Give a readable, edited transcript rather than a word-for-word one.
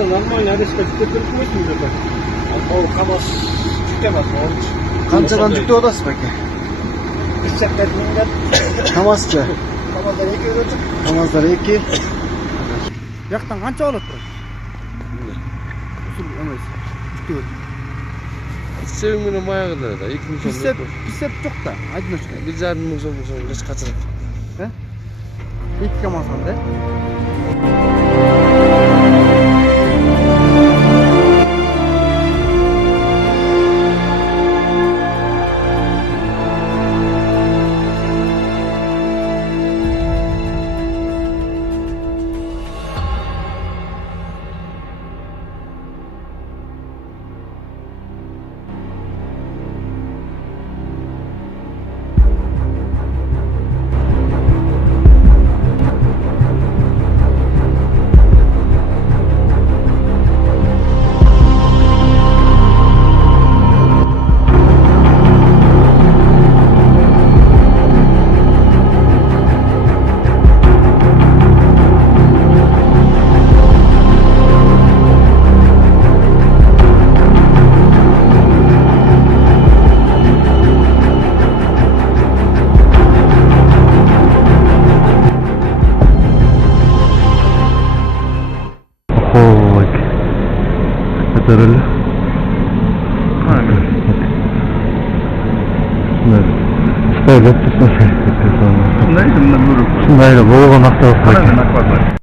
Это нормально, Одесска жүктеп беріп қойсын жерде. Ол КамАЗ жүктемez mi onun için? Қаншадан жүкті одасыз бәке? 1 сәтте мінген. КамАЗчы. КамАЗдар 2 өтіп. КамАЗдар 2. Яқтан қанша алады тұрады? Usul емес. Жүктеп өтіп. Sevimini mayağıda da 2 milyon. Писеп жоқ та, айдын өшкен. 1,5 milyon so'm hech qachon. He? 2 КамАЗ aldı. Öyle. Aynen. Şöyle tutma şey. Neyse bundan buyurun. Şundayla bol nakta olsun. Aynen akvaryum.